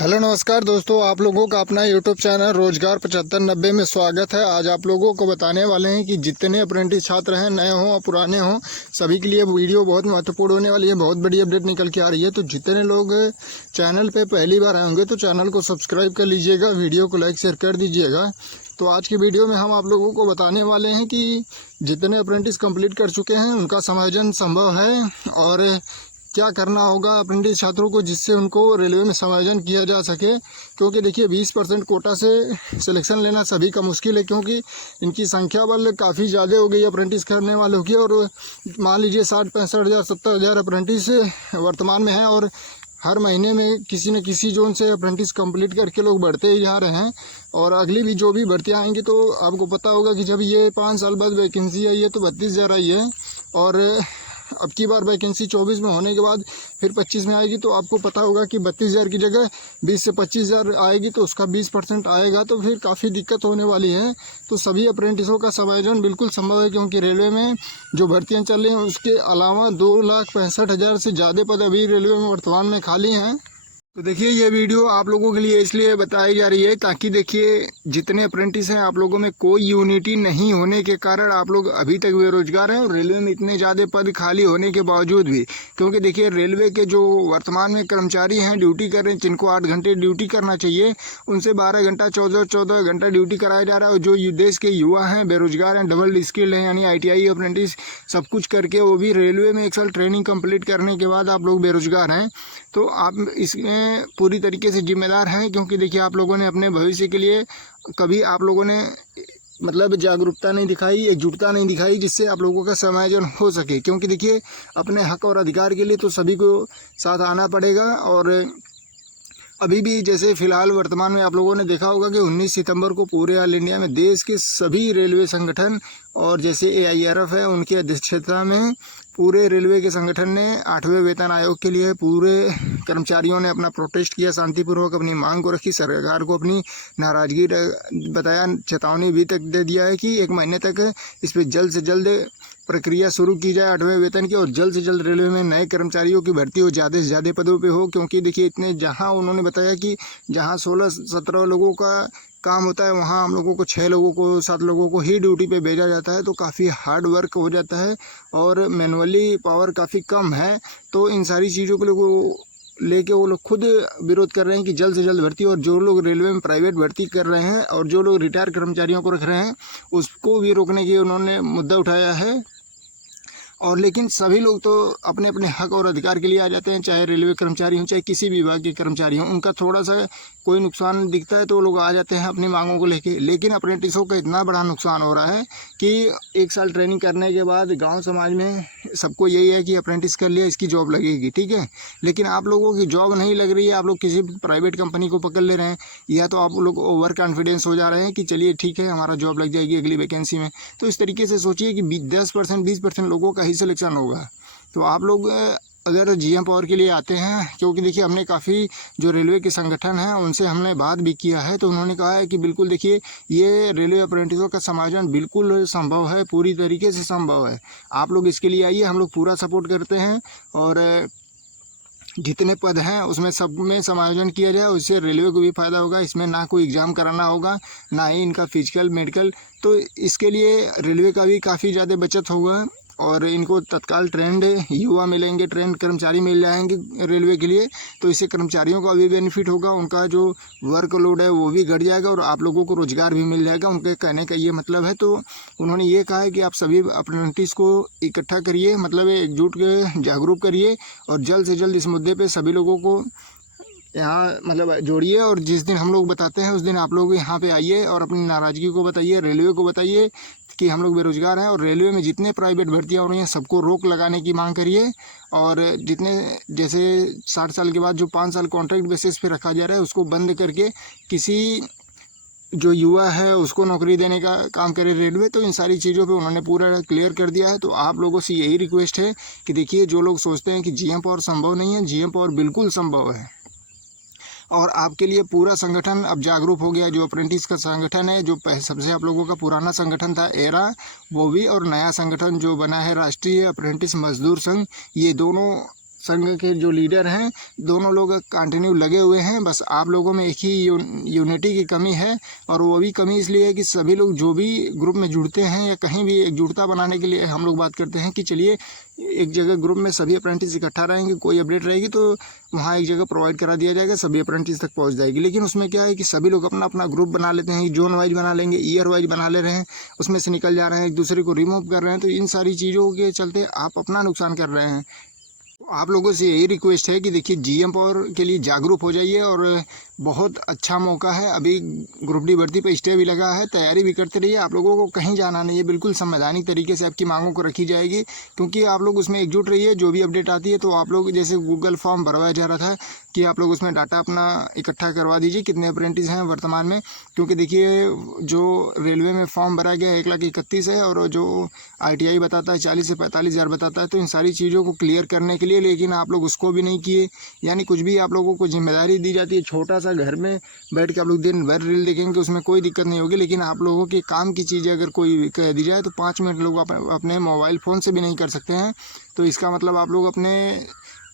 Hello नमस्कार दोस्तों, आप लोगों का अपना यूट्यूब चैनल रोजगार 7590 में स्वागत है। आज आप लोगों को बताने वाले हैं कि जितने अप्रेंटिस छात्र हैं, नए हों और पुराने हों, सभी के लिए वीडियो बहुत महत्वपूर्ण होने वाली है। बहुत बड़ी अपडेट निकल के आ रही है। तो जितने लोग चैनल पे पहली बार आए होंगे तो चैनल को सब्सक्राइब कर लीजिएगा, वीडियो को लाइक शेयर कर दीजिएगा। तो आज की वीडियो में हम आप लोगों को बताने वाले हैं कि जितने अप्रेंटिस कंप्लीट कर चुके हैं उनका समायोजन संभव है और क्या करना होगा अप्रेंटिस छात्रों को जिससे उनको रेलवे में समायोजन किया जा सके। क्योंकि देखिए 20% कोटा से सिलेक्शन लेना सभी का मुश्किल है, क्योंकि इनकी संख्या बल काफ़ी ज़्यादा हो गई अप्रेंटिस करने वालों की। और मान लीजिए 60-65 हज़ार 70 हज़ार अप्रेंटिस वर्तमान में है और हर महीने में किसी न किसी जोन से अप्रेंटिस कंप्लीट करके लोग बढ़ते ही जा रहे हैं। और अगली भी जो भी भर्तियाँ आएंगी तो आपको पता होगा कि जब ये 5 साल बाद वैकेंसी आई है तो 32,000 आई है, और अब की बार वैकेंसी 24 में होने के बाद फिर 25 में आएगी। तो आपको पता होगा कि 32,000 की जगह 20 से 25,000 आएगी, तो उसका 20% आएगा, तो फिर काफ़ी दिक्कत होने वाली है। तो सभी अप्रेंटिसों का समायोजन बिल्कुल संभव है, क्योंकि रेलवे में जो भर्तियां चल रही हैं उसके अलावा 2,65,000 से ज़्यादा पद अभी रेलवे में वर्तमान में खाली हैं। तो देखिए ये वीडियो आप लोगों के लिए इसलिए बताई जा रही है ताकि देखिए जितने अप्रेंटिस हैं आप लोगों में कोई यूनिटी नहीं होने के कारण आप लोग अभी तक बेरोजगार हैं, और रेलवे में इतने ज़्यादा पद खाली होने के बावजूद भी, क्योंकि देखिए रेलवे के जो वर्तमान में कर्मचारी हैं ड्यूटी कर रहे हैं, जिनको 8 घंटे ड्यूटी करना चाहिए उनसे 12 घंटा 14 घंटा ड्यूटी कराया जा रहा है। और जो देश के युवा हैं बेरोजगार हैं, डबल स्किल्ड हैं, यानी ITI अप्रेंटिस सब कुछ करके वो भी रेलवे में 1 साल ट्रेनिंग कंप्लीट करने के बाद आप लोग बेरोजगार हैं। तो आप इसमें पूरी तरीके से जिम्मेदार हैं, क्योंकि देखिए आप लोगों ने अपने भविष्य के लिए कभी आप लोगों ने मतलब जागरूकता नहीं दिखाई, एकजुटता नहीं दिखाई, जिससे आप लोगों का समायोजन हो सके। क्योंकि देखिए अपने हक और अधिकार के लिए तो सभी को साथ आना पड़ेगा। और अभी भी जैसे फ़िलहाल वर्तमान में आप लोगों ने देखा होगा कि 19 सितंबर को पूरे ऑल इंडिया में देश के सभी रेलवे संगठन और जैसे AIRF है उनकी अध्यक्षता में पूरे रेलवे के संगठन ने 8वें वेतन आयोग के लिए पूरे कर्मचारियों ने अपना प्रोटेस्ट किया, शांतिपूर्वक अपनी मांग को रखी, सरकार को अपनी नाराज़गी बताया, चेतावनी भी तक दे दिया है कि 1 महीने तक इस पर जल्द से जल्द प्रक्रिया शुरू की जाए 8वें वेतन की, और जल्द से जल्द रेलवे में नए कर्मचारियों की भर्ती हो, ज़्यादा से ज़्यादा पदों पे हो। क्योंकि देखिए इतने जहां उन्होंने बताया कि जहां 16-17 लोगों का काम होता है वहां हम लोगों को 6 लोगों को 7 लोगों को ही ड्यूटी पे भेजा जाता है, तो काफ़ी हार्ड वर्क हो जाता है और मैनुअली पावर काफ़ी कम है। तो इन सारी चीज़ों को लेके वो लोग खुद विरोध कर रहे हैं कि जल्द से जल्द भर्ती। और जो लोग रेलवे में प्राइवेट भर्ती कर रहे हैं और जो लोग रिटायर कर्मचारियों को रख रहे हैं उसको भी रोकने की उन्होंने मुद्दा उठाया है। और लेकिन सभी लोग तो अपने अपने हक और अधिकार के लिए आ जाते हैं, चाहे रेलवे कर्मचारी हों चाहे किसी भी विभाग के कर्मचारी हों। उनका थोड़ा सा कोई नुकसान दिखता है तो वो लोग आ जाते हैं अपनी मांगों को लेके। लेकिन अप्रेंटिसों का इतना बड़ा नुकसान हो रहा है कि 1 साल ट्रेनिंग करने के बाद गांव समाज में सबको यही है कि अप्रेंटिस कर लिया इसकी जॉब लगेगी, ठीक है। लेकिन आप लोगों की जॉब नहीं लग रही है, आप लोग किसी प्राइवेट कंपनी को पकड़ ले रहे हैं, या तो आप लोग ओवर कॉन्फिडेंस हो जा रहे हैं कि चलिए ठीक है हमारा जॉब लग जाएगी अगली वैकेंसी में। तो इस तरीके से सोचिए कि 10% 20% लोगों का ही सिलेक्शन होगा। तो आप लोग अगर GM पावर के लिए आते हैं, क्योंकि देखिए हमने काफ़ी जो रेलवे के संगठन हैं उनसे हमने बात भी किया है, तो उन्होंने कहा है कि बिल्कुल देखिए ये रेलवे अप्रेंटिसों का समायोजन बिल्कुल संभव है, पूरी तरीके से संभव है। आप लोग इसके लिए आइए, हम लोग पूरा सपोर्ट करते हैं। और जितने पद हैं उसमें सब में समायोजन किया जाए, उससे रेलवे को भी फ़ायदा होगा। इसमें ना कोई एग्ज़ाम कराना होगा, ना ही इनका फिजिकल मेडिकल, तो इसके लिए रेलवे का भी काफ़ी ज़्यादा बचत होगा। और इनको तत्काल ट्रेंड युवा मिलेंगे, ट्रेंड कर्मचारी मिल जाएंगे रेलवे के लिए, तो इससे कर्मचारियों का भी बेनिफिट होगा, उनका जो वर्कलोड है वो भी घट जाएगा और आप लोगों को रोज़गार भी मिल जाएगा। उनके कहने का ये मतलब है। तो उन्होंने ये कहा है कि आप सभी अप्रेंटिस को इकट्ठा करिए, मतलब एकजुट के जागरूक करिए और जल्द से जल्द इस मुद्दे पर सभी लोगों को यहाँ मतलब जोड़िए। और जिस दिन हम लोग बताते हैं उस दिन आप लोग यहाँ पे आइए और अपनी नाराज़गी को बताइए, रेलवे को बताइए कि हम लोग बेरोजगार हैं। और रेलवे में जितने प्राइवेट भर्तियाँ हो रही हैं सबको रोक लगाने की मांग करिए। और जितने जैसे 60 साल के बाद जो 5 साल कॉन्ट्रैक्ट बेसिस पे रखा जा रहा है उसको बंद करके किसी जो युवा है उसको नौकरी देने का काम करे रेलवे। तो इन सारी चीज़ों पे उन्होंने पूरा क्लियर कर दिया है। तो आप लोगों से यही रिक्वेस्ट है कि देखिए जो लोग सोचते हैं कि GM पावर संभव नहीं है, GM पावर बिल्कुल संभव है। और आपके लिए पूरा संगठन अब जागरूक हो गया। जो अप्रेंटिस का संगठन है, जो सबसे आप लोगों का पुराना संगठन था एरा, वो भी, और नया संगठन जो बना है राष्ट्रीय अप्रेंटिस मजदूर संघ, ये दोनों संघ के जो लीडर हैं दोनों लोग कंटिन्यू लगे हुए हैं। बस आप लोगों में एक ही यूनिटी की कमी है, और वो भी कमी इसलिए है कि सभी लोग जो भी ग्रुप में जुड़ते हैं या कहीं भी एकजुटता बनाने के लिए हम लोग बात करते हैं कि चलिए एक जगह ग्रुप में सभी अप्रेंटिस इकट्ठा रहेंगे, कोई अपडेट रहेगी तो वहाँ एक जगह प्रोवाइड करा दिया जाएगा, सभी अप्रेंटिस तक पहुँच जाएगी। लेकिन उसमें क्या है कि सभी लोग अपना अपना ग्रुप बना लेते हैं, जोन वाइज बना लेंगे, ईयर वाइज बना ले रहे हैं, उसमें से निकल जा रहे हैं, एक दूसरे को रिमूव कर रहे हैं। तो इन सारी चीज़ों के चलते आप अपना नुकसान कर रहे हैं। आप लोगों से यही रिक्वेस्ट है कि देखिए जीएम पावर के लिए जागरूक हो जाइए, और बहुत अच्छा मौका है। अभी ग्रुप डी भर्ती पर स्टे भी लगा है, तैयारी भी करते रहिए। आप लोगों को कहीं जाना नहीं है, बिल्कुल संवैधानिक तरीके से आपकी मांगों को रखी जाएगी, क्योंकि आप लोग उसमें एकजुट रहिए। जो भी अपडेट आती है तो आप लोग, जैसे गूगल फॉर्म भरवाया जा रहा था कि आप लोग उसमें डाटा अपना इकट्ठा करवा दीजिए कितने अप्रेंटिस हैं वर्तमान में, क्योंकि देखिए जो रेलवे में फॉर्म भरा गया 1,31,000 है, और जो RTI बताता है 40 से 45 हज़ार बताता है। तो इन सारी चीज़ों को क्लियर करने के लिए, लेकिन आप लोग उसको भी नहीं किए। यानी कुछ भी आप लोगों को जिम्मेदारी दी जाती है, छोटा सा घर में बैठ के आप लोग दिन भर रील देखेंगे, उसमें कोई दिक्कत नहीं होगी। लेकिन आप लोगों के काम की चीज़ें अगर कोई कह दी जाए तो 5 मिनट लोग अपने मोबाइल फ़ोन से भी नहीं कर सकते हैं। तो इसका मतलब आप लोग अपने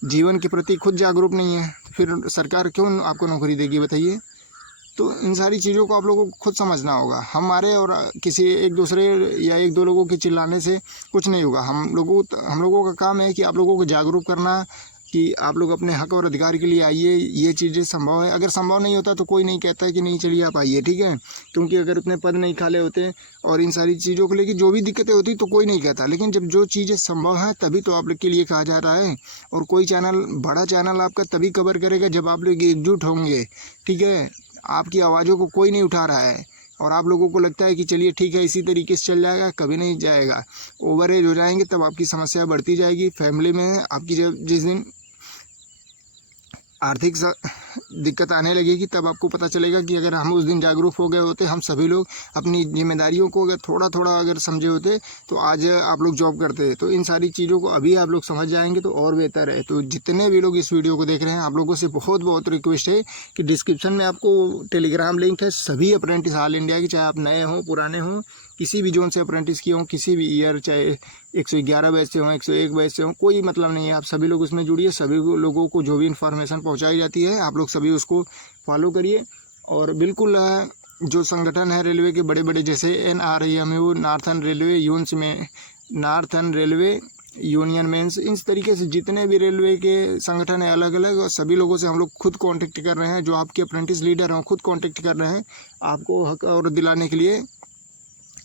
जीवन के प्रति खुद जागरूक नहीं है, फिर सरकार क्यों आपको नौकरी देगी बताइए। तो इन सारी चीज़ों को आप लोगों को खुद समझना होगा। हमारे और किसी एक दूसरे या एक दो लोगों के चिल्लाने से कुछ नहीं होगा। हम लोगों का काम है कि आप लोगों को जागरूक करना कि आप लोग अपने हक और अधिकार के लिए आइए। ये चीज़ें संभव है, अगर संभव नहीं होता तो कोई नहीं कहता कि नहीं चलिए आप आइए, ठीक है। क्योंकि अगर उतने पद नहीं खाले होते और इन सारी चीज़ों को लेकर जो भी दिक्कतें होती तो कोई नहीं कहता। लेकिन जब जो चीज़ें संभव हैं तभी तो आप लोग के लिए कहा जा रहा है। और कोई चैनल, बड़ा चैनल आपका तभी कवर करेगा जब आप लोग एकजुट होंगे, ठीक है। आपकी आवाज़ों को कोई नहीं उठा रहा है, और आप लोगों को लगता है कि चलिए ठीक है इसी तरीके से चल जाएगा, कभी नहीं जाएगा। ओवर एज हो जाएंगे तब आपकी समस्या बढ़ती जाएगी। फैमिली में आपकी जब जिस दिन आर्थिक दिक्कत आने लगेगी तब आपको पता चलेगा कि अगर हम उस दिन जागरूक हो गए होते, हम सभी लोग अपनी जिम्मेदारियों को अगर थोड़ा थोड़ा अगर समझे होते तो आज आप लोग जॉब करते। तो इन सारी चीज़ों को अभी आप लोग समझ जाएंगे तो और बेहतर है। तो जितने भी लोग इस वीडियो को देख रहे हैं, आप लोगों से बहुत बहुत रिक्वेस्ट है कि डिस्क्रिप्शन में आपको टेलीग्राम लिंक है। सभी अप्रेंटिस ऑल इंडिया की, चाहे आप नए हों पुराने हों, किसी भी जोन से अप्रेंटिस किए हों, किसी भी ईयर, चाहे 111 बैच से हों, 101 बैच से हों, कोई मतलब नहीं है। आप सभी लोग उसमें जुड़िए। सभी लोगों को जो भी इन्फॉर्मेशन पहुंचाई जाती है आप लोग सभी उसको फॉलो करिए। और बिल्कुल जो संगठन है रेलवे के बड़े बड़े, जैसे NREMU, नार्थर्न रेलवे यूनियंस में, नार्थर्न रेलवे यूनियन मेंस, इस तरीके से जितने भी रेलवे के संगठन है अलग अलग, और सभी लोगों से हम लोग खुद कांटेक्ट कर रहे हैं। जो आपके अप्रेंटिस लीडर हैं खुद कांटेक्ट कर रहे हैं आपको हक और दिलाने के लिए।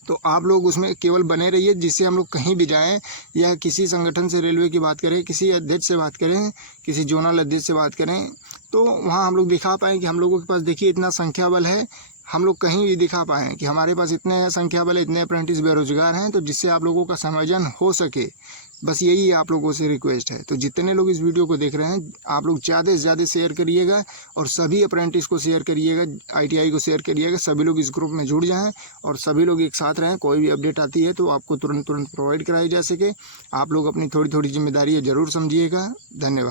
तो आप लोग उसमें केवल बने रहिए, जिससे हम लोग कहीं भी जाएं या किसी संगठन से रेलवे की बात करें, किसी अध्यक्ष से बात करें, किसी जोनल अध्यक्ष से बात करें, तो वहाँ हम लोग दिखा पाएँ कि हम लोगों के पास देखिए इतना संख्या बल है। हम लोग कहीं भी दिखा पाएँ कि हमारे पास इतने संख्या बल, इतने अप्रेंटिस बेरोजगार हैं, तो जिससे आप लोगों का समायोजन हो सके। बस यही आप लोगों से रिक्वेस्ट है। तो जितने लोग इस वीडियो को देख रहे हैं आप लोग ज़्यादा से ज़्यादा शेयर करिएगा, और सभी अप्रेंटिस को शेयर करिएगा, ITI को शेयर करिएगा। सभी लोग इस ग्रुप में जुड़ जाएं और सभी लोग एक साथ रहें। कोई भी अपडेट आती है तो आपको तुरंत प्रोवाइड कराई जा सके। आप लोग अपनी थोड़ी थोड़ी जिम्मेदारी ज़रूर समझिएगा। धन्यवाद।